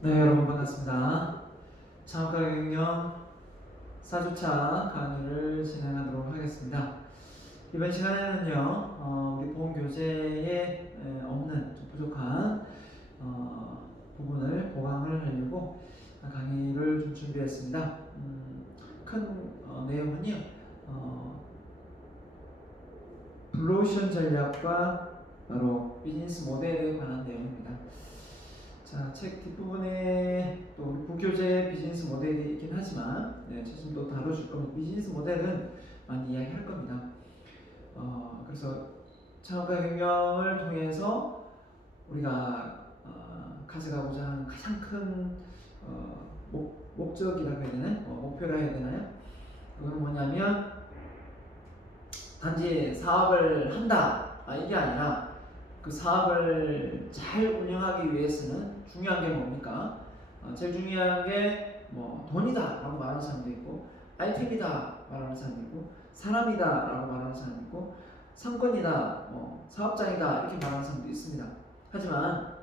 네, 여러분 반갑습니다. 창업가 경영 4주차 강의를 진행하도록 하겠습니다. 이번 시간에는요, 우리 보험 교재에 없는 좀 부족한 부분을 보강을 하려고 강의를 좀 준비했습니다. 큰 내용은요, 블루오션 전략과 바로 비즈니스 모델에 관한 내용입니다. 자, 책 뒷부분에 또 우리 부교재 비즈니스 모델이 있긴 하지만 최근 또 다뤄줄 겁니다. 비즈니스 모델은 많이 이야기할 겁니다. 그래서 창업가 경영을 통해서 우리가 가져가고자 하는 가장 큰 목적이라고 해야 되나요? 목표라 해야 되나요? 그건 뭐냐면 단지 사업을 한다 이게 아니라 그 사업을 잘 운영하기 위해서는 중요한 게 뭡니까? 제일 중요한 게 뭐 돈이다 라고 말하는 사람도 있고, 아이템이다 말하는 사람도 있고, 사람이다 라고 말하는 사람도 있고, 상권이다, 사업장이다 이렇게 말하는 사람도 있습니다. 하지만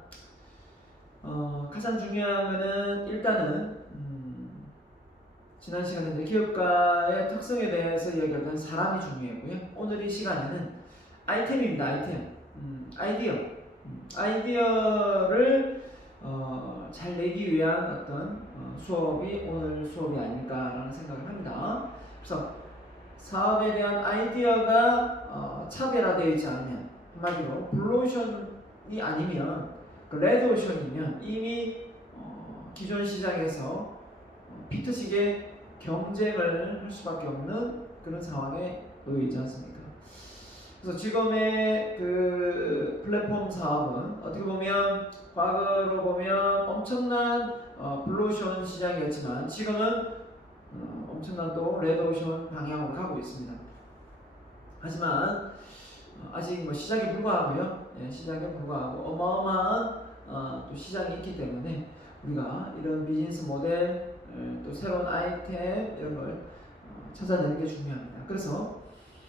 가장 중요한 거는 일단은 지난 시간에 기업가의 특성에 대해서 이야기했던 사람이 중요하고요. 오늘 이 시간에는 아이템입니다. 아이디어를 잘 내기 위한 어떤 수업이 오늘 수업이 아닐까라는 생각을 합니다. 그래서 사업에 대한 아이디어가 차별화되어 있지 않으면, 한마디로 블루오션이 아니면 그 레드오션이면 이미 기존 시장에서 피터식의 경쟁을 할 수밖에 없는 그런 상황에 놓여 있지 않습니까? 그래서 지금의 그 플랫폼 사업은 어떻게 보면 과거로 보면 엄청난 블루오션 시장이었지만 지금은 엄청난 또 레드오션 방향으로 가고 있습니다. 하지만 아직 뭐 시작에 불과하고요. 시작에 불과하고 어마어마한 또 시장이 있기 때문에 우리가 이런 비즈니스 모델, 또 새로운 아이템 이런 걸 찾아내는 게 중요합니다. 그래서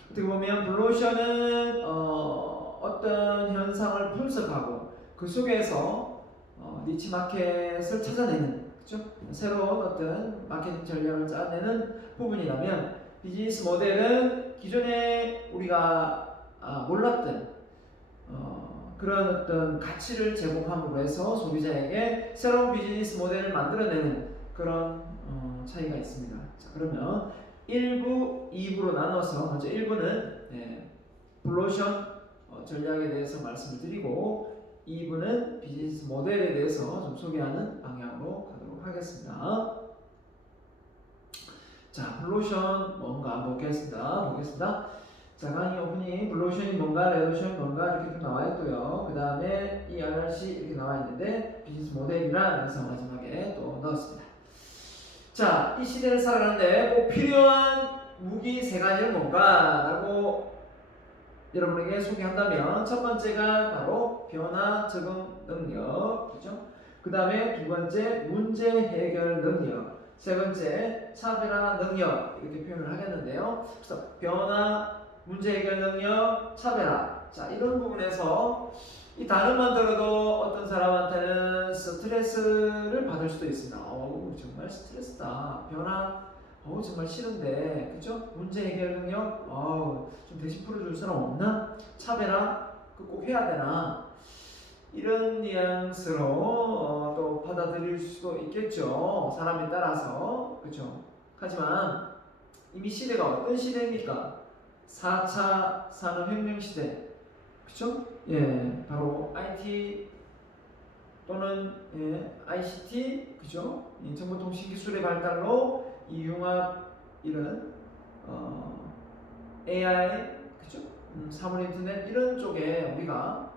어떻게 보면 블루오션은 어떤 현상을 분석하고 그 속에서 니치 마켓을 찾아내는, 그렇죠? 새로운 어떤 마케팅 전략을 짜내는 부분이라면, 비즈니스 모델은 기존에 우리가 몰랐던 그런 어떤 가치를 제공함으로 해서 소비자에게 새로운 비즈니스 모델을 만들어내는 그런 차이가 있습니다. 자, 그러면 1부, 2부로 나눠서 먼저 1부는 블루오션 전략에 대해서 말씀을 드리고 2부는 비즈니스 모델에 대해서 좀 소개하는 방향으로 가도록 하겠습니다. 자, 블루오션 뭔가 보겠습니다. 자, 강의 오프닝 블루오션이 뭔가, 레드오션이 뭔가 이렇게 좀 나와 있고요. 그 다음에 ERC 이렇게 나와 있는데 비즈니스 모델이란 해서 마지막에 또 넣었습니다. 자, 이 시대를 살아가는데 꼭 필요한 무기 세 가지는 뭔가 라고 여러분에게 소개한다면, 첫 번째가 바로 변화 적응 능력, 그죠? 그 다음에 두 번째 문제 해결 능력, 세 번째 차별화 능력 이렇게 표현을 하겠는데요. 그래서 변화, 문제 해결 능력, 차별화. 자, 이런 부분에서 이 단어만 들어도 어떤 사람한테는 스트레스를 받을 수도 있습니다. 정말 스트레스다. 변화, 정말 싫은데, 그죠? 문제 해결 능력, 좀 대신 풀어줄 사람 없나? 차별화, 꼭 해야 되나? 이런 뉘앙스로 또 받아들일 수도 있겠죠. 사람에 따라서, 그죠? 하지만 이미 시대가 어떤 시대입니까? 4차 산업혁명 시대, 그죠? 바로 IT 또는 ICT, 그죠? 정보통신기술의 발달로 이 융합 이런 AI, 그죠? 사물인터넷 이런 쪽에 우리가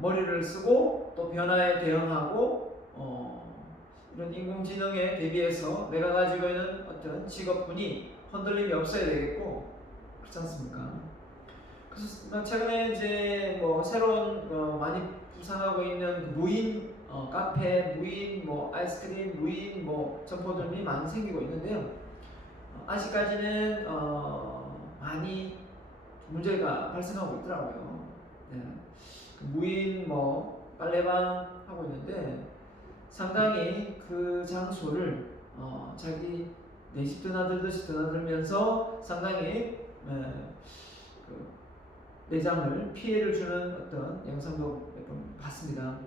머리를 쓰고 또 변화에 대응하고 이런 인공지능에 대비해서 내가 가지고 있는 어떤 직업군이 흔들림이 없어야 되겠고, 그렇지 않습니까? 그래서 최근에 이제 뭐 새로운 많이 부상하고 있는 그 무인 카페, 무인 뭐 아이스크림, 무인 뭐 점포들이 많이 생기고 있는데요. 아직까지는 많이 문제가 발생하고 있더라고요. 네. 무인 뭐 빨래방 하고 있는데 상당히 그 장소를 자기 내 집 드나들듯이 드나들면서 상당히 그 내장을 피해를 주는 어떤 영상도 몇 번 봤습니다.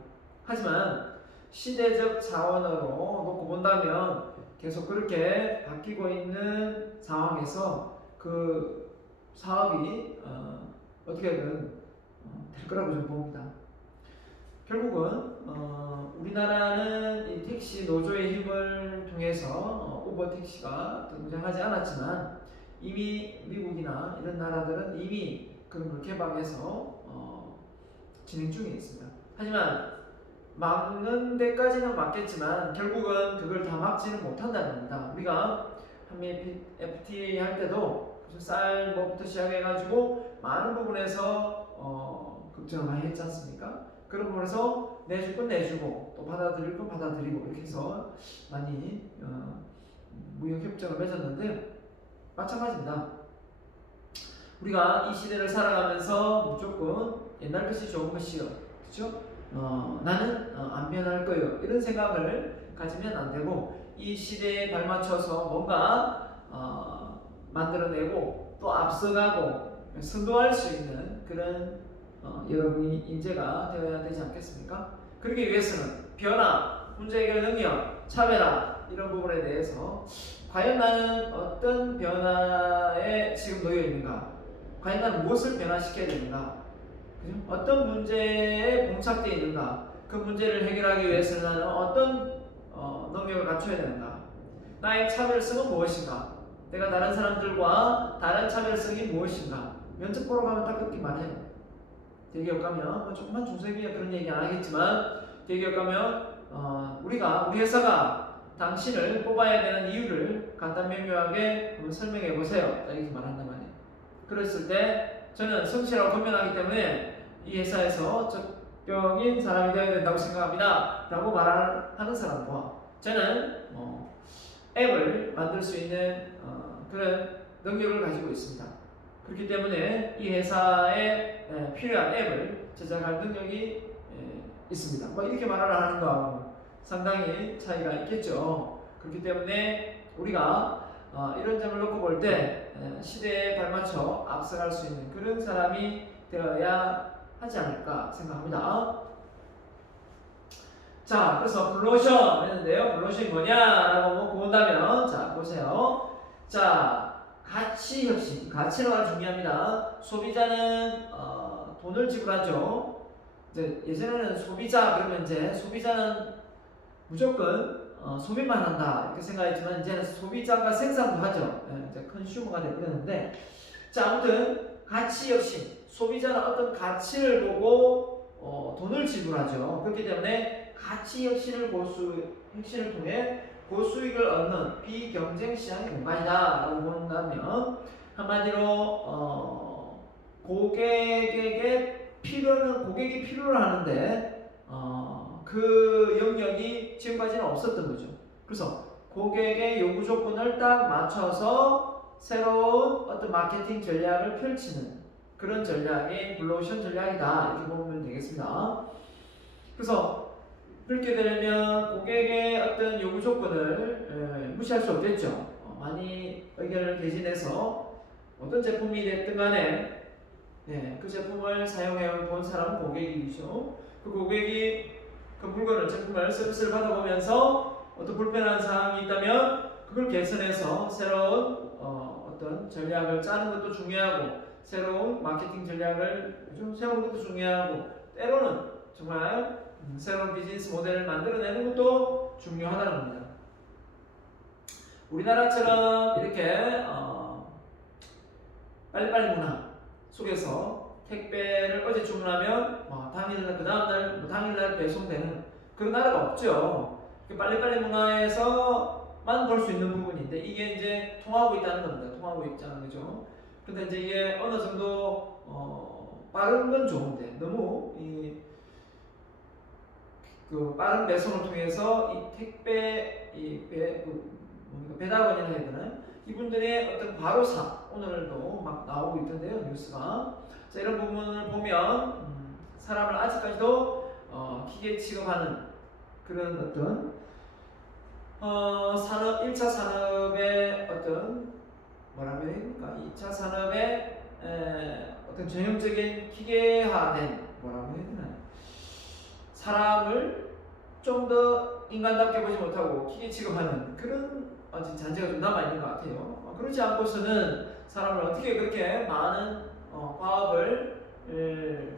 하지만 시대적 차원으로 놓고 본다면 계속 그렇게 바뀌고 있는 상황에서 그 사업이 어떻게든 될 거라고 좀 봅니다. 결국은 우리나라는 이 택시 노조의 힘을 통해서 우버 택시가 등장하지 않았지만 이미 미국이나 이런 나라들은 이미 그런 걸 개방해서 진행 중에 있습니다. 하지만 막는 데까지는 막겠지만 결국은 그걸 다 막지는 못한다는 겁니다. 우리가 한미 FTA 할 때도 쌀 뭐부터 시작해가지고 많은 부분에서 걱정을 많이 했지 않습니까? 그런 부분에서 내줄 건 내주고 또 받아들일 건 받아들이고 이렇게 해서 많이 무역협정을 맺었는데 마찬가지입니다. 우리가 이 시대를 살아가면서 무조건 옛날 것이 좋은 것이요, 그렇죠? 나는 안 변할 거예요. 이런 생각을 가지면 안 되고 이 시대에 발맞춰서 뭔가 만들어내고 또 앞서가고 선도할 수 있는 그런 여러분이 인재가 되어야 되지 않겠습니까? 그러기 위해서는 변화, 문제 해결 능력, 차별화 이런 부분에 대해서 과연 나는 어떤 변화에 지금 놓여 있는가? 과연 나는 무엇을 변화시켜야 되는가? 그죠? 어떤 문제에 봉착되어 있는가? 그 문제를 해결하기 위해서는 나는 어떤 능력을 갖춰야 되는가? 나의 차별성은 무엇인가? 내가 다른 사람들과 다른 차별성이 무엇인가? 면접 보러 가면 딱 그렇게 말해요. 대기업 가면 조금만 중소기업 그런 얘기 안 하겠지만 대기업 가면 우리 회사가 당신을 뽑아야 되는 이유를 간단 명료하게 한번 설명해 보세요. 이렇게 말한단 말이에요. 그랬을 때 저는 성실하고 건면하기 때문에 이 회사에서 적격인 사람이 되어야 된다고 생각합니다. 라고 말하는 사람과 저는 앱을 만들 수 있는 그런 능력을 가지고 있습니다. 그렇기 때문에 이 회사에 필요한 앱을 제작할 능력이 있습니다. 이렇게 말을 하는 거하고 상당히 차이가 있겠죠. 그렇기 때문에 우리가 이런 점을 놓고 볼 때 시대에 발맞춰 앞서갈 수 있는 그런 사람이 되어야 하지 않을까 생각합니다. 자, 그래서 블루오션 했는데요. 블루오션이 뭐냐라고 본다면 자, 보세요. 자, 가치 혁신. 가치는 아주 중요합니다. 소비자는 돈을 지불하죠. 이제 예전에는 소비자 그러면 이제 소비자는 무조건 소비만 한다 이렇게 생각했지만 이제는 소비자가 생산도 하죠. 이제 컨슈머가 되버렸는데 자, 아무튼 가치 혁신. 소비자는 어떤 가치를 보고 돈을 지불하죠. 그렇기 때문에 가치 혁신을 통해 고수익을 얻는 비경쟁 시장의 공간이다라고 본다면 한마디로 고객이 필요로 하는데 그 영역이 지금까지는 없었던 거죠. 그래서 고객의 요구 조건을 딱 맞춰서 새로운 어떤 마케팅 전략을 펼치는 그런 전략이 블루오션 전략이다 이렇게 보면 되겠습니다. 그래서 그렇게 되면 고객의 어떤 요구 조건을 무시할 수 없겠죠. 많이 의견을 개진해서 어떤 제품이 됐든 간에 그 제품을 사용해 본 사람은 고객이죠. 그 고객이 그 물건을, 제품을, 서비스를 받아보면서 어떤 불편한 사항이 있다면 그걸 개선해서 새로운 어떤 전략을 짜는 것도 중요하고 새로운 마케팅 전략을 좀 세우는 것도 중요하고 때로는 정말 새로운 비즈니스 모델을 만들어내는 것도 중요하다는 겁니다. 우리나라처럼 이렇게 빨리빨리 문화 속에서 택배를 어제 주문하면 당일날 그 다음날 당일날 배송되는 그런 나라가 없죠. 빨리빨리 문화에서만 볼 수 있는 부분인데 이게 이제 통하고 있다는 겁니다. 통하고 있잖아요, 그죠? 근데 이제 이게 어느 정도 빠른 건 좋은데 너무 그 빠른 배송을 통해서 이 택배 배달원이라 해야 되나요? 이분들의 어떤 과로사 오늘도 막 나오고 있던데요, 뉴스가. 자, 이런 부분을 보면 사람을 아직까지도 기계 취급하는 그런 어떤 산업 1차 산업의 어떤 뭐라고 해야 됩니까? 2차 산업의 어떤 전형적인 기계화된 뭐라고 해야 되나? 사람을 좀 더 인간답게 보지 못하고 기계 취급하는 그런 아직 잔재가 좀 남아있는 것 같아요. 그렇지 않고서는 사람을 어떻게 그렇게 많은 과업을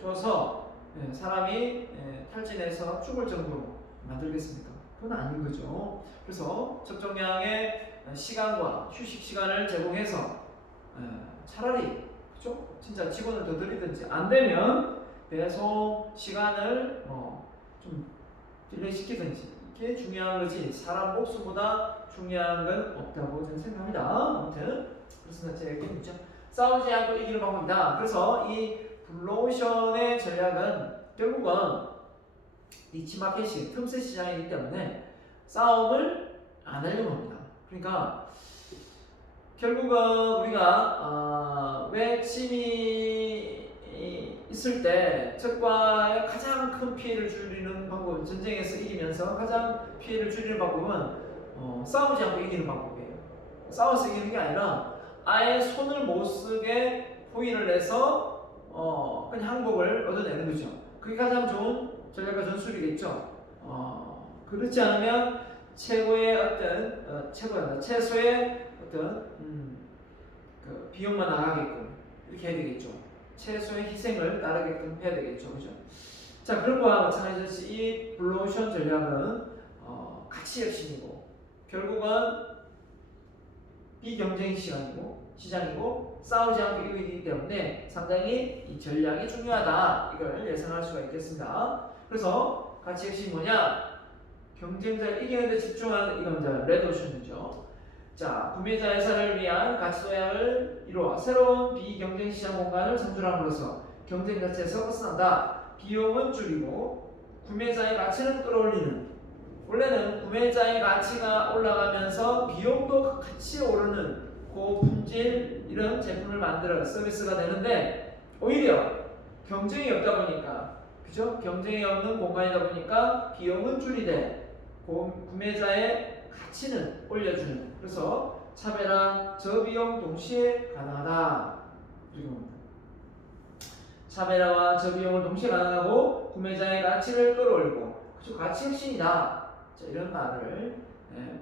줘서 사람이 탈진해서 죽을 정도로 만들겠습니까? 그건 아닌 거죠. 그래서 적정량의 시간과 휴식 시간을 제공해서 차라리 그죠? 진짜 직원을 더 들이든지 안 되면 배송 시간을 좀 딜레이 시키든지 이게 중요한 거지 사람 목숨보다 중요한 건 없다고 저는 생각합니다. 아무튼 그렇습니다. 제가 얘기해 죠 싸우지 않고 이기는 방법이다. 그래서 이 블루오션의 전략은 결국은 니치마켓이 틈새 시장이기 때문에 싸움을 안 하려고 합니다. 그러니까 결국은 우리가 외침이 있을 때 적과의 가장 큰 피해를 줄이는 방법, 전쟁에서 이기면서 가장 피해를 줄이는 방법은 싸우지 않고 이기는 방법이에요. 싸워서 이기는 게 아니라 아예 손을 못 쓰게 포위를 내서 그냥 항복을 얻어내는 거죠. 그게 가장 좋은 전략과 전술이겠죠. 그렇지 않으면 최고의 어떤 최소의 어떤 그 비용만 나가게끔 이렇게 해야 되겠죠. 최소의 희생을 따르게끔 해야 되겠죠, 그죠? 자, 그런 거와 마찬가지로 이 블루오션 전략은 가치 혁신이고 결국은 비경쟁 시장이고 싸우지 않고 이기기 때문에 상당히 이 전략이 중요하다. 이걸 예상할 수가 있겠습니다. 그래서 가치 혁신이 뭐냐? 경쟁자를 이기는 데 집중하는 이건 이제 레드오션이죠. 자, 구매자 예산을 위한 가치 도약을 이루어 새로운 비경쟁 시장 공간을 창출함으로써 경쟁 자체에서 벗어난다. 비용은 줄이고 구매자의 가치는 끌어올리는. 원래는 구매자의 가치가 올라가면서 비용도 같이 오르는 고품질 이런 제품을 만들어 서비스가 되는데 오히려 경쟁이 없다 보니까 그죠? 경쟁이 없는 공간이다 보니까 비용은 줄이되 구매자의 가치는 올려주는. 그래서 차별화 저비용 동시에 가능하다. 차별화와 저비용을 동시에 가능하고 구매자의 가치를 끌어올리고 그죠? 가치 혁신이다. 자, 이런 말을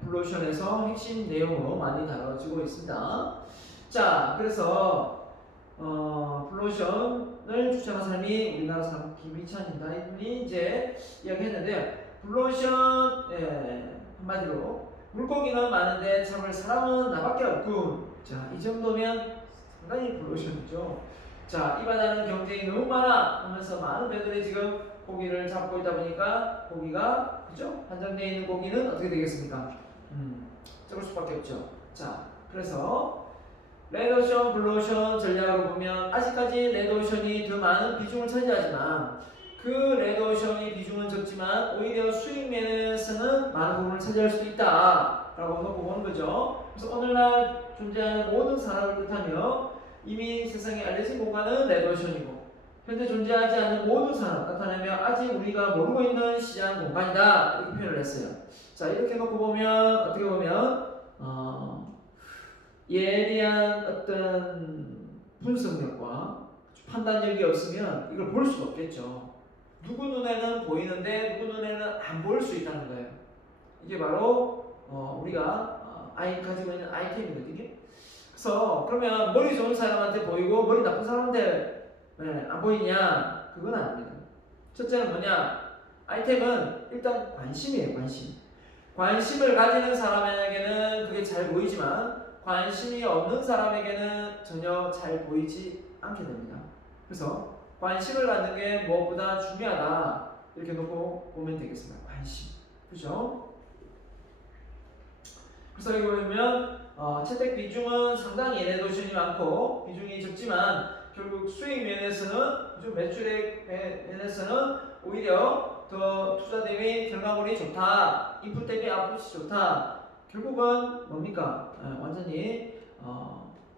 블루오션에서 핵심 내용으로 많이 다뤄지고 있습니다. 자, 그래서 블루오션을 주장한 사람이 우리나라 사람 김희찬입니다. 이분이 이제 이야기했는데요. 블루오션 한마디로 물고기는 많은데 잡을 사람은 나밖에 없군. 자, 이 정도면 상당히 블루오션이죠. 자, 이 바다는 경쟁이 너무 많아 하면서 많은 배들이 지금 고기를 잡고 있다 보니까 고기가 그죠? 한정되어 있는 고기는 어떻게 되겠습니까? 적을 수밖에 없죠. 자, 그래서 레드오션, 블루오션 전략으로 보면 아직까지 레드오션이 더 많은 비중을 차지하지만 그 레드오션의 비중은 적지만 오히려 수익 면에서는 많은 부분을 차지할 수도 있다라고 놓고 보는 거죠. 그래서 오늘날 존재하는 모든 산업을 뜻하며 이미 세상에 알려진 공간은 레드오션이고 현재 존재하지 않는 모든 산업 나타내며 아직 우리가 모르고 있는 시장 공간이다 이렇게 표현을 했어요. 자, 이렇게 놓고 보면 어떻게 보면 예리한 어떤 분석력과 판단력이 없으면 이걸 볼 수가 없겠죠. 누구 눈에는 보이는데 누구 눈에는 안 보일 수 있다는 거예요. 이게 바로 우리가 가지고 있는 아이템이거든요. 그래서 그러면 머리 좋은 사람한테 보이고 머리 나쁜 사람한테 안 보이냐? 그건 아닙니다. 첫째는 뭐냐? 아이템은 일단 관심이에요. 관심을 가지는 사람에게는 그게 잘 보이지만 관심이 없는 사람에게는 전혀 잘 보이지 않게 됩니다. 그래서 관심을 갖는 게 무엇보다 중요하다 이렇게 놓고 보면 되겠습니다. 관심, 그죠? 그래서 여기 보면 채택 비중은 상당히 레드오션이 많고 비중이 적지만 결국 수익 면에서는 매출액 면에서는 오히려 더 투자 대비 결과물이 좋다. 인풋 대비 아웃풋이 좋다. 결국은 뭡니까? 완전히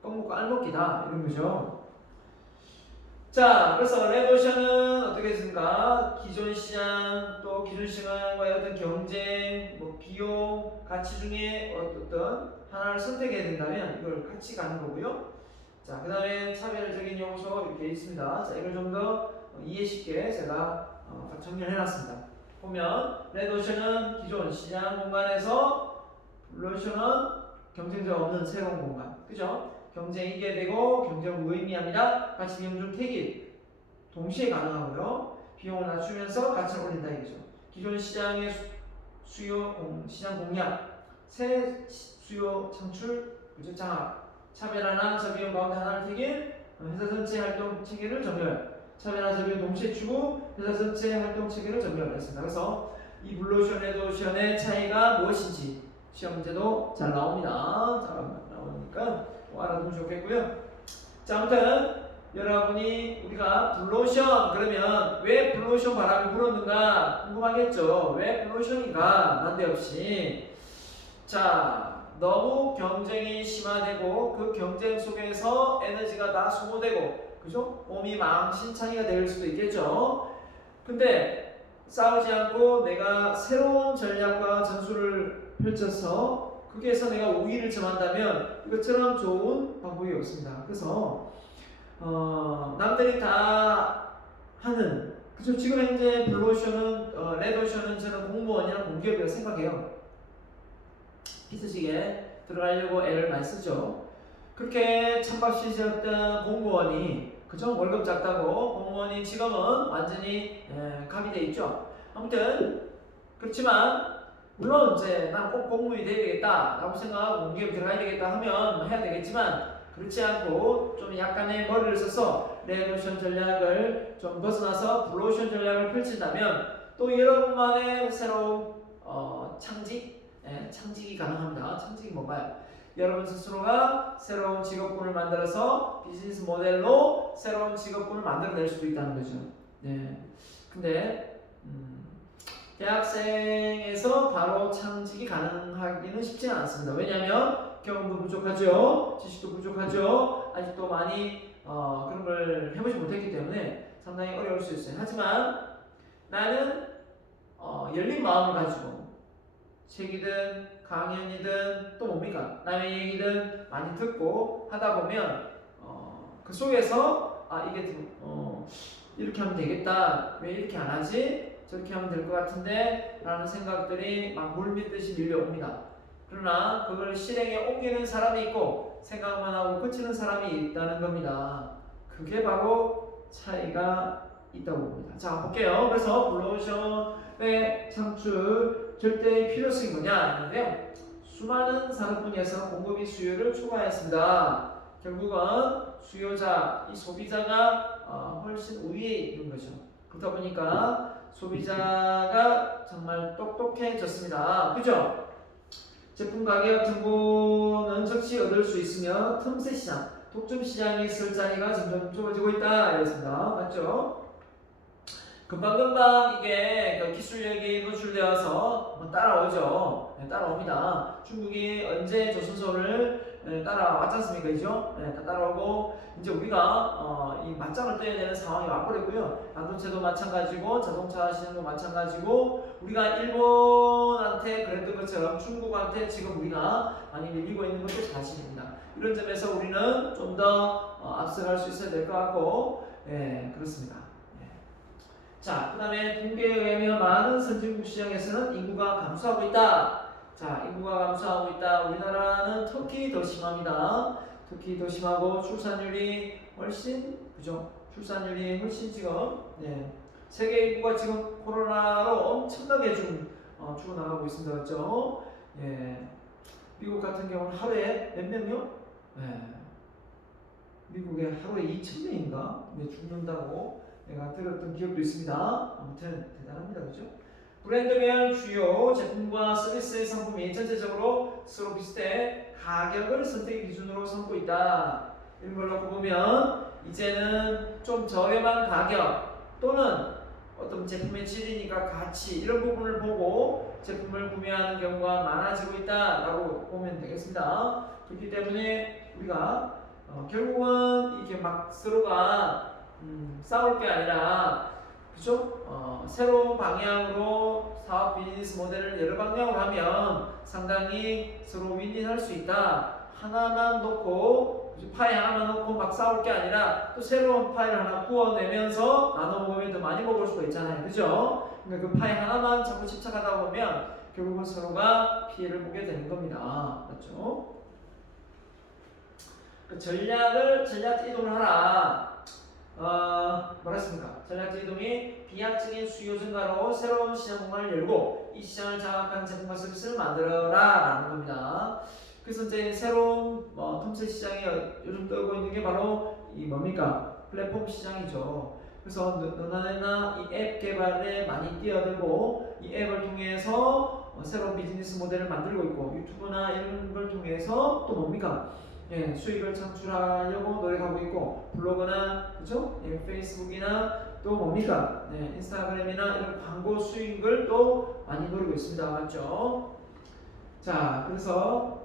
껌 먹고 알 먹기다 이런 거죠. 자, 그래서 레드오션은 어떻게 했습니까? 기존 시장 또 기존 시장과의 어떤 경쟁, 뭐 비용, 가치 중에 어떤 하나를 선택해야 된다면 이걸 같이 가는 거고요. 자, 그 다음에 차별적인 요소 이렇게 있습니다. 자, 이걸 좀 더 이해 쉽게 제가 정리를 해놨습니다. 보면 레드오션은 기존 시장 공간에서 블루오션은 경쟁자가 없는 새로운 공간, 그죠? 경쟁이 되고 경쟁은 무의미합니다. 가치 비용 중 택일 동시에 가능하고요. 비용을 낮추면서 가치를 올린다 이거죠. 기존 시장의 시장 공략, 새 수요 창출, 그죠? 장악, 차별화나 저비용 가운데 하나를 택일, 회사 전체 활동 체계를 정렬, 차별화 저비용 동시에 추구, 회사 전체 활동 체계를 정렬했습니다. 그래서 이 블루오션, 레드오션의 차이가 무엇인지 시험 문제도 잘 나옵니다. 잘 나오니까 알아두면 좋겠고요. 자, 아무튼 여러분이 우리가 블루오션 그러면 왜 블루오션 바람이 불었는가 궁금하겠죠. 왜 블루오션인가 난데없이. 자, 너무 경쟁이 심화되고 그 경쟁 속에서 에너지가 다 소모되고, 그죠? 몸이 망신창이가 될 수도 있겠죠. 근데 싸우지 않고 내가 새로운 전략과 전술을 펼쳐서 거기에서 내가 우위를 점한다면 이것처럼 좋은 방법이 없습니다. 그래서 남들이 다 하는, 그죠? 지금 현재 블루오션은 레드오션은 저는 공무원이나 공기업이라고 생각해요. 비서직에 들어가려고 애를 많이 쓰죠. 그렇게 찬밥시 지었던 공무원이, 그죠? 월급 작다고 공무원이 지금은 완전히 갑이 돼 있죠. 아무튼 그렇지만 물론 이제 난 꼭 공무원이 돼야 되겠다 라고 생각하고 공기업 들어가야 되겠다 하면 해야 되겠지만, 그렇지 않고 좀 약간의 머리를 써서 레드오션 전략을 좀 벗어나서 블루오션 전략을 펼친다면 또 여러분만의 새로운 창직이 가능합니다. 창직이 뭔가요? 여러분 스스로가 새로운 직업군을 만들어서 비즈니스 모델로 새로운 직업군을 만들어낼 수도 있다는 거죠. 네. 근데 대학생에서 바로 창직이 가능하기는 쉽지는 않습니다. 왜냐하면 경험도 부족하죠, 지식도 부족하죠, 아직도 많이 그런 걸 해보지 못했기 때문에 상당히 어려울 수 있어요. 하지만 나는 열린 마음을 가지고 책이든 강연이든 또 뭡니까? 남의 얘기든 많이 듣고 하다 보면 그 속에서 이게 이렇게 하면 되겠다, 왜 이렇게 안 하지? 저렇게 하면 될 것 같은데 라는 생각들이 막 물밀듯이 밀려옵니다. 그러나 그걸 실행에 옮기는 사람이 있고 생각만 하고 그치는 사람이 있다는 겁니다. 그게 바로 차이가 있다고 봅니다. 자, 볼게요. 그래서 블루오션의 창출 절대의 필요성이 뭐냐 했는데요. 수많은 산업 분야에서 공급이 수요를 초과했습니다. 결국은 수요자, 이 소비자가 훨씬 우위에 있는 거죠. 그러다 보니까 소비자가 정말 똑똑해졌습니다. 그죠? 제품 가격 정보는 즉시 얻을 수 있으며 틈새 시장, 독점 시장에 있을 자리가 점점 좁아지고 있다 이랬습니다. 맞죠? 금방금방 이게 기술력이 노출되어서 따라오죠. 네, 따라옵니다. 중국이 언제 조선소를 따라왔지 않습니까? 그죠? 네, 다 따라오고 이제 우리가 이 맞짱을 떠야 되는 상황이 와버렸고요. 반도체도 마찬가지고 자동차 시장도 마찬가지고 우리가 일본한테 그랬던 것처럼 중국한테 지금 우리가 많이 밀리고 있는 것도 사실입니다. 이런 점에서 우리는 좀 더 앞서갈 수 있어야 될 것 같고, 그렇습니다. 자, 그 다음에 통계에 의하면 많은 선진국 시장에서는 인구가 감소하고 있다. 자, 인구가 감소하고 있다. 우리나라는 특히 더 심합니다. 특히 더 심하고 출산율이 훨씬, 그죠? 출산율이 훨씬 지금, 세계 인구가 지금 코로나로 엄청나게 죽어나가고 있습니다. 그렇죠? 미국 같은 경우는 하루에 몇 명요? 미국에 하루에 2,000명인가? 죽는다고 내가 들었던 기억도 있습니다. 아무튼 대단합니다. 그죠? 브랜드별 주요 제품과 서비스의 상품이 전체적으로 서로 비슷해 가격을 선택 기준으로 삼고 있다. 이런 걸 놓고 보면 이제는 좀 저렴한 가격 또는 어떤 제품의 질이니까 가치 이런 부분을 보고 제품을 구매하는 경우가 많아지고 있다라고 보면 되겠습니다. 그렇기 때문에 우리가 결국은 이게 막 서로가 싸울 게 아니라 그죠? 새로운 방향으로 사업 비즈니스 모델을 여러 방향으로 하면 상당히 서로 윈윈할 수 있다. 하나만 놓고 파이 하나만 놓고 막 싸울 게 아니라 또 새로운 파이를 하나 구워내면서 나눠 먹으면 더 많이 먹을 수가 있잖아요. 그죠? 그러니까 그 파이 하나만 자꾸 집착하다 보면 결국은 서로가 피해를 보게 되는 겁니다. 맞죠? 그 전략 이동을 하라. 뭐라 했습니까? 전략적 이동이 비약적인 수요 증가로 새로운 시장 공간을 열고 이 시장을 장악하는 제품과 서비스를 만들어라 라는 겁니다. 그래서 이제 새로운 틈새 시장이 요즘 떠오르고 있는 게 바로 이 뭡니까? 플랫폼 시장이죠. 그래서 너나 내나 이 앱 개발에 많이 뛰어들고 이 앱을 통해서 새로운 비즈니스 모델을 만들고 있고 유튜브나 이런 걸 통해서 또 뭡니까? 예, 수익을 창출하려고 노력하고 있고 블로그나 그죠? 예, 페이스북이나 또 뭡니까? 네, 인스타그램이나 이런 광고 수익을 또 많이 노리고 있습니다. 맞죠? 자, 그래서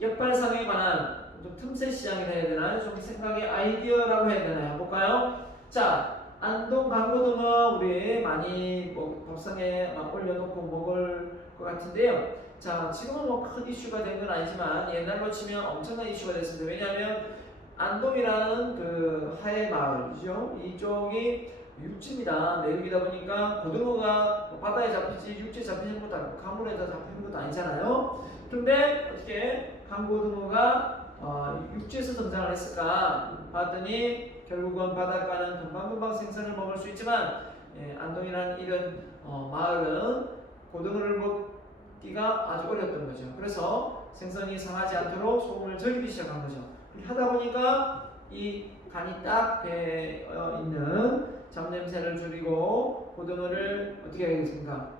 역발상에 관한 좀 틈새 시장이라 해야 되나요? 좀 생각의 아이디어라고 해야 되나요? 볼까요? 자, 안동 광고등은 우리 많이 밥상에 막 올려놓고 먹을 것 같은데요. 자, 지금은 뭐 큰 이슈가 된 건 아니지만 옛날로 치면 엄청난 이슈가 됐습니다. 왜냐하면 안동이라는 그 하회 마을이죠. 이쪽이 육지입니다. 내륙이다 보니까 고등어가 바다에 잡히지 육지에 잡히는 것도 아니고 강물에다 잡히는 것도 아니잖아요. 근데 어떻게 강고등어가 육지에서 등장을 했을까 봤더니 결국은 바닷가는 금방금방 생선을 먹을 수 있지만 안동이라는 이런 마을은 고등어를 먹기가 아주 어려웠던 거죠. 그래서 생선이 상하지 않도록 소금을 절이기 시작한 거죠. 하다 보니까 이 간이 딱 배어 있는 잡냄새를 줄이고 고등어를 어떻게 하겠습니까?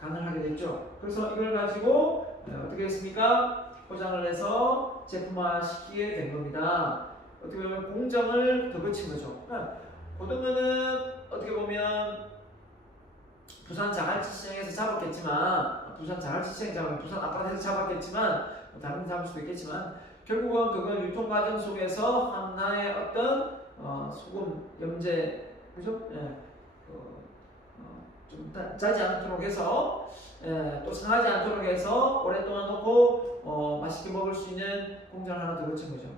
간을 하게 됐죠. 그래서 이걸 가지고 어떻게 했습니까? 포장을 해서 제품화 시키게 된 겁니다. 어떻게 보면 공정을 더 거친 거죠. 고등어는 어떻게 보면 부산 자갈치 시장에서 잡았겠지만 부산 자갈치 시장에 잡으면 부산 아파트에서 잡았겠지만 다른 데 잡을 수도 있겠지만 결국은 그건 유통 과정 속에서 하나의 어떤 소금 염제 그죠? 좀 짜지 않도록 해서 또 상하지 않도록 해서 오랫동안 놓고 맛있게 먹을 수 있는 공장을 하나 더 거친 거죠.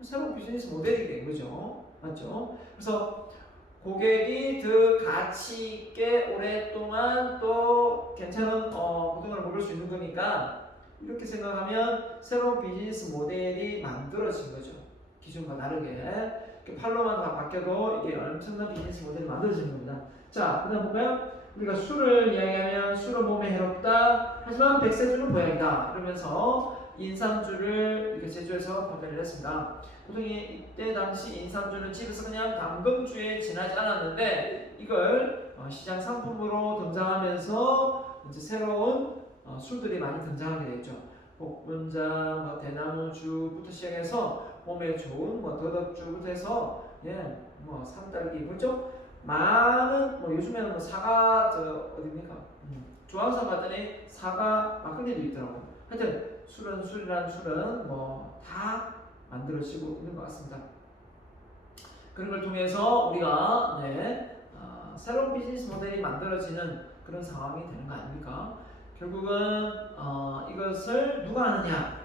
새로운 비즈니스 모델이 된 거죠. 맞죠? 그래서 고객이 더 가치 있게 오랫동안 또 괜찮은 고등어를 먹을 수 있는 거니까 이렇게 생각하면 새로운 비즈니스 모델이 만들어진 거죠. 기존과 다르게. 팔로만 다 바뀌어도 이게 엄청난 비즈니스 모델이 만들어지는 겁니다. 자, 그 다음 볼까요? 우리가 술을 이야기하면 술은 몸에 해롭다. 하지만 백세주는 보약이다. 그러면서 인삼주를 이렇게 제조해서 판매를 했습니다. 보통 이때 당시 인삼주는 집에서 그냥 담금주에 지나지 않았는데 이걸 시장 상품으로 등장하면서 이제 새로운 술들이 많이 등장하게 됐죠. 복분자, 대나무주부터 시작해서 몸에 좋은 더덕주부터 해서 산딸기 그렇죠? 많은 요즘에는 사과 어디입니까? 조항산 갔더니 사과 막걸리도 있더라고. 하여튼 술이란 술은 다 만들어지고 있는 것 같습니다. 그런 걸 통해서 우리가 새로운 비즈니스 모델이 만들어지는 그런 상황이 되는 거 아닙니까? 결국은 이것을 누가 하느냐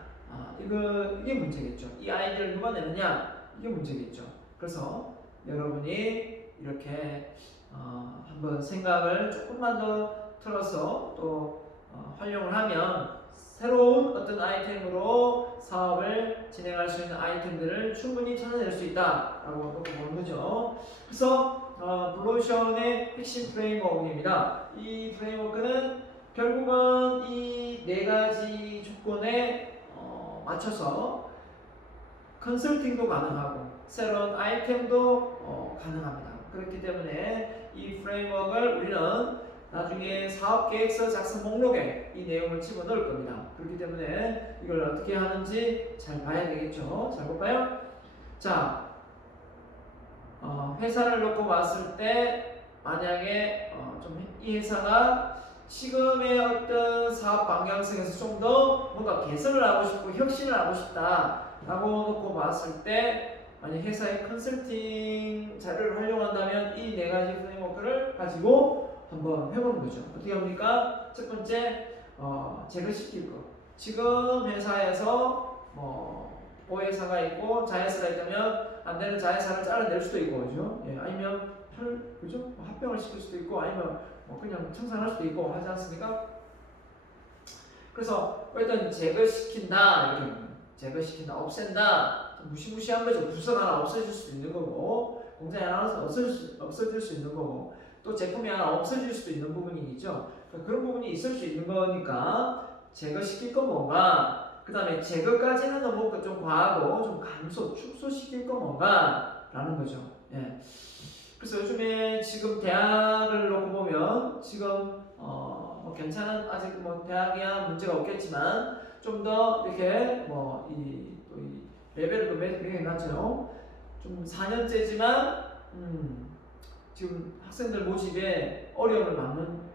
이게 문제겠죠. 이 아이디어를 누가 내느냐 이게 문제겠죠. 그래서 여러분이 이렇게 한번 생각을 조금만 더 틀어서 또 활용을 하면 새로운 어떤 아이템으로 사업을 진행할 수 있는 아이템들을 충분히 찾아낼 수 있다라고 보는 거죠. 그래서 블루오션의 핵심 프레임워크입니다. 이 프레임워크는 결국은 이 네 가지 조건에 맞춰서 컨설팅도 가능하고 새로운 아이템도 가능합니다. 그렇기 때문에 이 프레임워크를 우리는 나중에 사업계획서 작성 목록에 이 내용을 집어넣을 겁니다. 그렇기 때문에 이걸 어떻게 하는지 잘 봐야 되겠죠. 잘 볼까요? 자, 회사를 놓고 봤을 때 만약에 이 회사가 지금의 어떤 사업 방향성에서 좀 더 뭔가 개선을 하고 싶고 혁신을 하고 싶다 라고 놓고 봤을 때 만약 회사의 컨설팅 자료를 활용한다면 이 네 가지 프레임워크를 가지고 한번 해보는 거죠. 어떻게 합니까? 첫 번째, 제거시킬 거. 지금 회사에서 보혜사가 있고 자회사가 있다면 안 되는 자회사를 잘라낼 수도 있고, 그죠? 예, 아니면 그죠? 합병을 시킬 수도 있고, 아니면 그냥 청산할 수도 있고 하지 않습니까? 그래서 일단 제거시킨다, 이렇게 제거시킨다, 없앤다, 무시무시한 거죠. 부서가 하나 없어질 수도 있는 거고, 공장이 하나 없어질 수 있는 거고, 또 제품이 하나 없어질 수도 있는 부분이 있죠. 그런 부분이 있을 수 있는 거니까 제거시킬 건 뭔가, 그 다음에 제거까지는 너무 좀 과하고 좀 축소시킬 건 뭔가 라는 거죠. 예. 그래서 요즘에 지금 대학을 놓고 보면 지금 괜찮은, 아직 대학이야 문제가 없겠지만 좀 더 이렇게 이 레벨도 매우 낮죠. 좀 4년째지만 지금 학생들 모집에 어려움을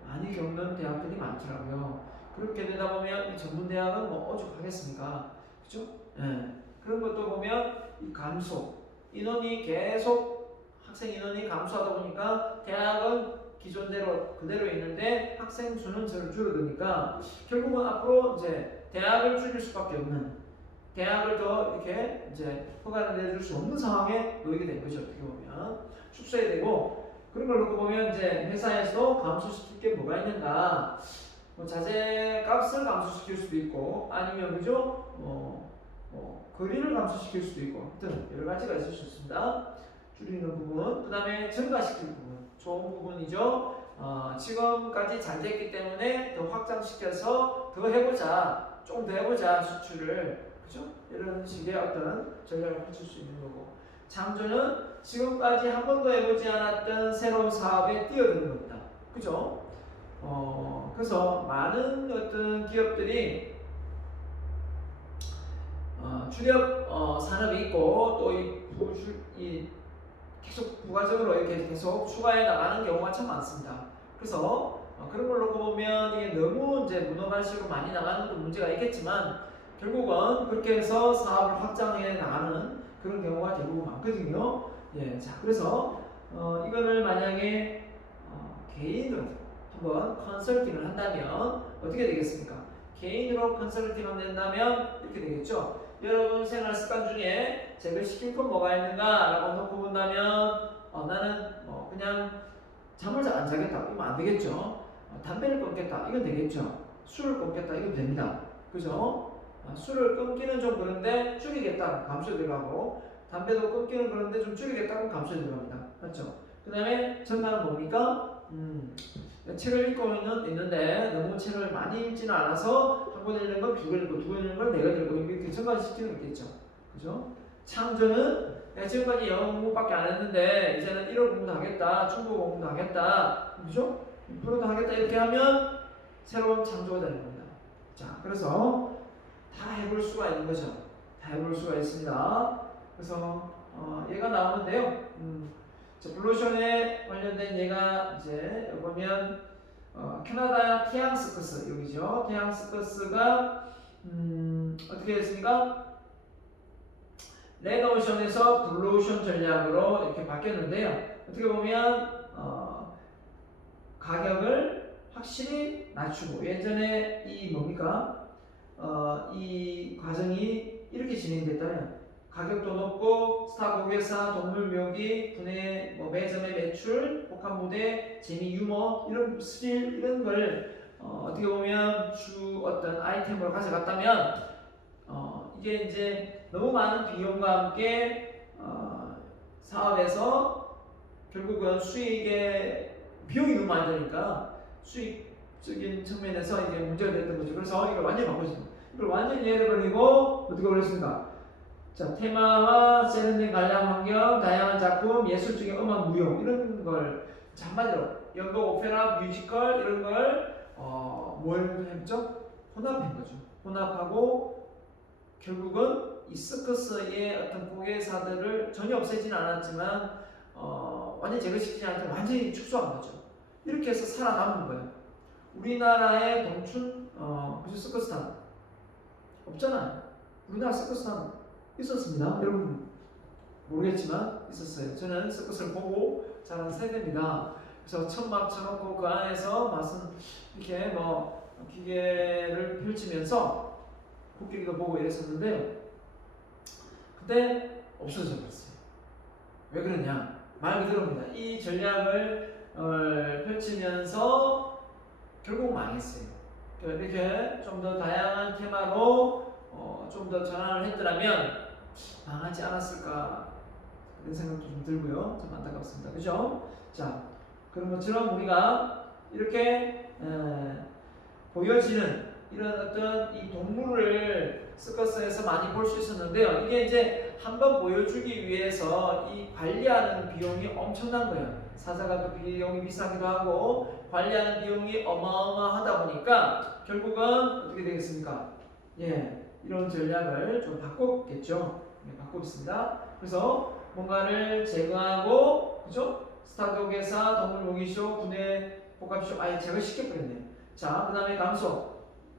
많이 겪는 대학들이 많더라고요. 그렇게 되다 보면 이 전문 대학은 오죽하겠습니까? 그죠? 예. 그런 것도 보면 이 감소, 인원이 계속 학생 인원이 감소하다 보니까 대학은 기존대로 그대로 있는데 학생 수는 줄어드니까 결국은 앞으로 이제 대학을 줄일 수밖에 없는, 대학을 더 이렇게 이제 허가를 내줄 수 없는 상황에 놓이게 된 거죠. 어떻게 보면 축소해야 되고, 그런 걸 놓고 보면 이제 회사에서도 감소시킬 게 뭐가 있는가, 자재 값을 감소시킬 수도 있고, 아니면 그죠, 거리를 감소시킬 수도 있고, 하여튼 여러 가지가 있을 수 있습니다. 줄이는 부분, 그 다음에 증가시킬 부분, 좋은 부분이죠. 지금까지 잘 됐기 때문에 더 확장시켜서 더 해보자, 좀 더 해보자, 수출을, 그죠? 이런 식의 어떤 전략을 펼칠 수 있는 거고, 창조는 지금까지 한 번도 해보지 않았던 새로운 사업에 뛰어드는 겁니다. 그죠? 그래서 많은 어떤 기업들이 주력 산업이 있고 또 이 계속 부가적으로 이렇게 계속 추가해 나가는 경우가 참 많습니다. 그래서 그런 걸 놓고 보면 이게 너무 이제 문어발식으로 많이 나가는 것도 문제가 있겠지만 결국은 그렇게 해서 사업을 확장해 나가는 그런 경우가 대부분 많거든요. 예, 자 그래서 이거를 만약에 개인으로 한번 컨설팅을 한다면 어떻게 되겠습니까? 개인으로 컨설팅 하면 된다면 이렇게 되겠죠. 여러분 생활 습관 중에 제거시킬 건 뭐가 있는가 라고 놓고 본다면 나는 그냥 잠을 잘 안 자겠다, 이러면 안 되겠죠. 담배를 끊겠다, 이건 되겠죠. 술을 끊겠다, 이건 됩니다. 그죠? 술을 끊기는 좀 그런데 줄이겠다, 감소에 들어가고, 담배도 끊기는 그런데 좀 줄이겠다, 그럼 감소에 들어갑니다. 맞죠? 그 다음에 전반은 뭡니까? 책을 읽고 있는데 너무 책을 많이 읽지는 않아서 한 권 읽는 건 두 권 읽고, 두 권 읽는 건 네 권 읽고, 이렇게 전반시키는 게 있죠. 그죠? 창조는 내가 지금까지 영어 공부밖에 안 했는데 이제는 1월 공부도 하겠다, 중국어 공부도 하겠다, 그죠? 프로도 하겠다, 이렇게 하면 새로운 창조가 되는 겁니다. 자, 그래서 다 해볼 수가 있는 거죠. 다 해볼 수가 있습니다. 그래서 얘가 나오는데요. 블루오션에 관련된 얘가 이제 보면 캐나다 티앙스커스 여기죠. 티앙스커스가 어떻게 됐습니까? 레드오션에서 블루오션 전략으로 이렇게 바뀌었는데요. 어떻게 보면 가격을 확실히 낮추고, 예전에 이 뭡니까? 이 과정이 이렇게 진행됐다면 가격도 높고 스타 고객사, 동물 묘기, 분해, 매점의 매출, 복합 무대, 재미, 유머, 이런 스릴, 이런 걸 어떻게 보면 주 어떤 아이템으로 가져갔다면 이게 이제 너무 많은 비용과 함께 사업에서 결국은 수익의 비용이 너무 많이 드니까 수익적인 측면에서 이게 문제가 됐던 거죠. 그래서 이걸 완전히 바꿔줍니다. 이걸 완전히 내려버리고 어떻게 그랬습니까? 자, 테마와 세련된 관람 환경, 다양한 작품, 예술적인 음악, 무용, 이런 걸 한마디로 연극, 오페라, 뮤지컬 이런 걸 뭘 했죠? 혼합한 거죠. 혼합하고 결국은 이 서커스의 어떤 고객사들을 전혀 없애지는 않았지만 완전히 제거시키지 않았지만 완전히 축소한 거죠. 이렇게 해서 살아남은 거예요. 우리나라의 동춘 무슨 서커스단 없잖아요. 우리나라 서커스단 있었습니다. 여러분 모르겠지만 있었어요. 저는 서커스를 보고 자란 세대입니다. 그래서 천막 쳐놓고 그 안에서 맛은 이렇게 뭐 기계를 펼치면서 코끼리도 보고 이랬었는데요. 근데 없어져 버렸어요. 왜 그러냐? 말 그대로입니다. 이 전략을 펼치면서 결국 망했어요. 이렇게 좀 더 다양한 테마로 좀 더 전환을 했더라면 망하지 않았을까 그런 생각도 좀 들고요. 좀 안타깝습니다. 그죠? 자, 그런 것처럼 우리가 이렇게 보여지는 이런 어떤 이 동물을 서커스에서 많이 볼 수 있었는데요. 이게 이제 한번 보여주기 위해서 이 관리하는 비용이 엄청난 거예요. 사자가 또 비용이 비싸기도 하고 관리하는 비용이 어마어마하다 보니까 결국은 어떻게 되겠습니까? 예, 이런 전략을 좀 바꿨겠죠. 네, 바꿨습니다. 그래서 뭔가를 제거하고, 그죠? 스타독에서 동물모기쇼, 군의 복합쇼 아예 제거시켜버렸네요. 자, 그 다음에 감소,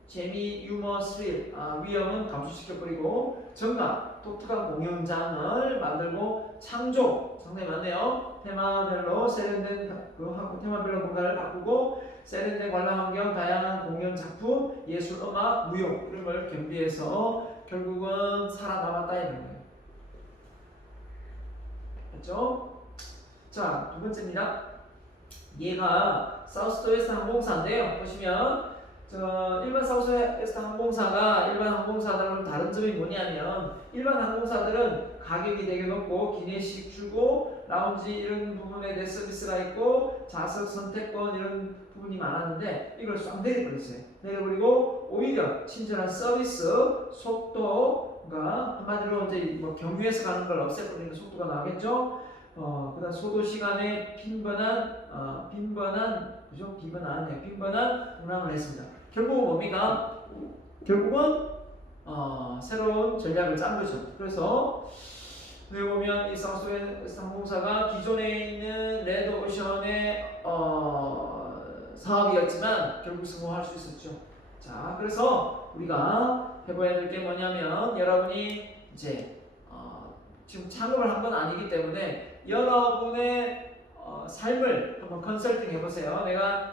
재미, 유머, 스릴, 위험은 감소시켜버리고 정답, 독특한 공연장을 만들고 창조, 상당히 많네요. 테마별로 세련된 하고 테마별로 뭔가를 바꾸고 세련된 관람 환경, 다양한 공연 작품, 예술, 음악, 무용 이런 걸 겸비해서 결국은 살아남았다 이런 거예요. 됐죠? 자, 두 번째입니다. 얘가 사우스웨스트 항공사인데요. 보시면 일반 사우스웨스트 항공사가 일반 항공사들은 다른 점이 뭐냐면 일반 항공사들은 가격이 되게 높고 기내식 주고 라운지 이런 부분에 대해 서비스가 있고 좌석 선택권 이런 부분이 많았는데 이걸 싹 내려버렸어요. 내려버리고 오히려 친절한 서비스, 속도가 한마디로 이제 뭐 경유해서 가는 걸 없애버리는 속도가 나겠죠. 그다음 소도 시간에 빈번한 운항을 했습니다. 결국은 뭡니까? 결국은 새로운 전략을 짠 거죠. 그래서 여기 보면 이 사우스웨스트 항공사가 기존에 있는 레드오션의 사업이었지만 결국 성공할 수 있었죠. 자, 그래서 우리가 해봐야 될 게 뭐냐면 여러분이 이제 지금 창업을 한 건 아니기 때문에 여러분의 삶을 한번 컨설팅 해보세요.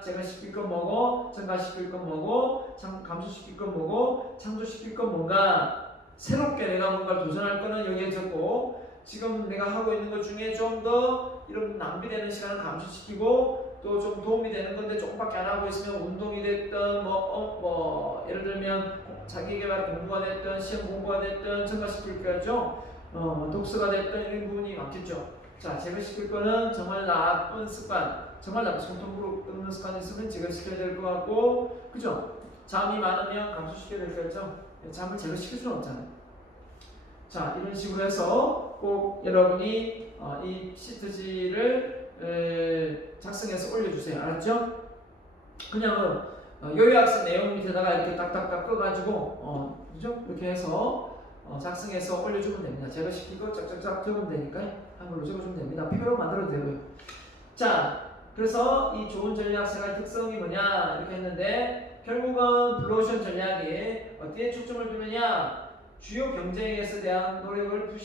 제가 시킬 건 뭐고, 증가시킬 건 뭐고, 감소시킬 건 뭐고, 창조시킬 건 뭔가, 새롭게 내가 뭔가를 도전할 거는 여기에 적고, 지금 내가 하고 있는 것 중에 좀 더 이런 낭비되는 시간을 감소시키고, 또 좀 도움이 되는 건데 조금밖에 안 하고 있으면 운동이 됐든, 예를 들면 자기개발 공부가 됐든, 시험 공부가 됐든, 증가시킬 거죠. 독서가 됐든 이런 부분이 많겠죠. 자, 제거시킬 거는 정말 나쁜 습관, 정말 나쁜 손톱으로 끊는 습관이 있으면 제거시켜야 될 것 같고, 그죠? 잠이 많으면 감소시켜야 될 거죠. 잠을 제거시킬 수는 없잖아요. 자, 이런 식으로 해서 꼭 여러분이 이 시트지를 작성해서 올려주세요. 알았죠? 그냥 요약서 내용 밑에다가 이렇게 딱딱딱 꺼가지고, 그죠? 이렇게 해서 작성해서 올려주면 됩니다. 제거시키고 짝짝짝 적으면 되니까 한글로 적어주면 됩니다. 표로 만들어도 되고요. 자, 그래서 이 좋은 전략 세 가지 특성이 뭐냐 이렇게 했는데 결국은 블루오션 전략이 어디에 초점을 두느냐 주요 경쟁에서 대한 노력을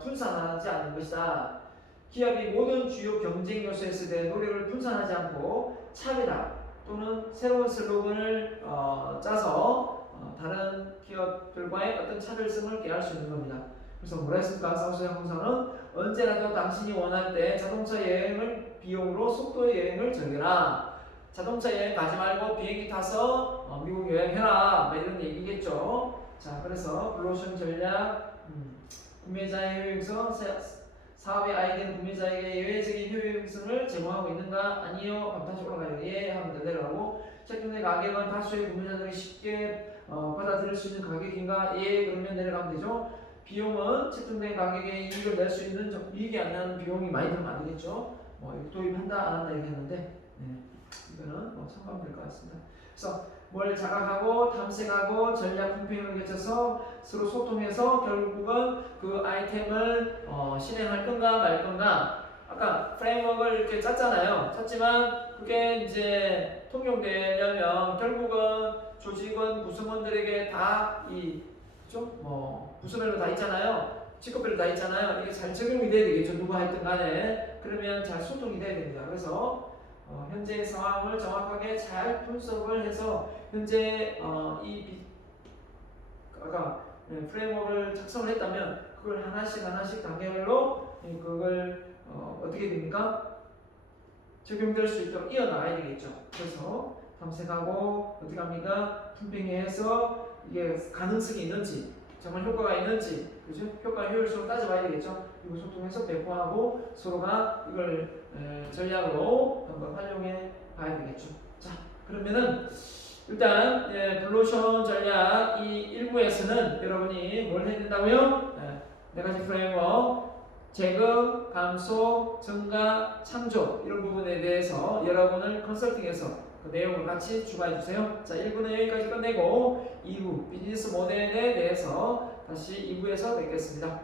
분산하지 않는 것이다. 기업이 모든 주요 경쟁 요소에서 대한 노력을 분산하지 않고 차별화 또는 새로운 슬로건을 짜서 다른 기업들과의 어떤 차별성을 개할 수 있는 겁니다. 그래서 뭐라 했습니까? 사우스웨스트 항공사는 언제라도 당신이 원할 때 자동차 여행을 비용으로 속도의 여행을 즐겨라. 자동차 여행 가지 말고 비행기 타서 미국 여행해라. 뭐 이런 얘기겠죠. 자, 그래서 블루오션 전략, 구매자의 효용성, 사업의 아이디어는 구매자에게 예외적인 효용성을 제공하고 있는가? 아니요. 다시 올라가요. 예 하면 내려가고 책정된 가격은 다수의 구매자들이 쉽게 받아들일 수 있는 가격인가? 예 그러면 내려가면 되죠. 비용은 책정된 가격에 이익을 낼 수 있는 이익이 안 나는 비용이 많이 들면 안 되겠죠. 도입한다 안 한다 얘기했는데 이거는 참고하면 될 것 같습니다. 그래서 뭘 자각하고 탐색하고 전략 품평을 거쳐서 서로 소통해서 결국은 그 아이템을 실행할 건가 말 건가. 아까 프레임워크를 이렇게 짰잖아요. 짰지만 그게 이제 통용되려면 결국은 조직원 구성원들에게 다 부서별로 다 있잖아요. 직업별로 다 있잖아요. 이게 잘 적용이 돼야 되겠죠. 누가 했든 간에. 그러면 잘 소통이 돼야 됩니다. 그래서 현재 상황을 정확하게 잘 분석을 해서 현재 아까 프레임워크를 작성을 했다면 그걸 하나씩 단계별로 그걸 어떻게 됩니까? 적용될 수 있도록 이어나가야 되겠죠. 그래서 탐색하고 어떻게 합니까? 품평해서 이게 가능성이 있는지 정말 효과가 있는지 그죠? 효과 효율성을 따져봐야 되겠죠. 그리고 소통해서 배포하고 서로가 이걸 전략으로 한번 활용해 봐야 되겠죠. 자 그러면은 일단 블루오션 전략 이 1부에서는 여러분이 뭘 해야 된다고요? 네 가지 프레임워크 제거, 감소, 증가, 창조 이런 부분에 대해서 여러분을 컨설팅해서 그 내용을 같이 추가해 주세요. 자 1부는 여기까지 끝내고 2부 비즈니스 모델에 대해서 다시 2부에서 뵙겠습니다.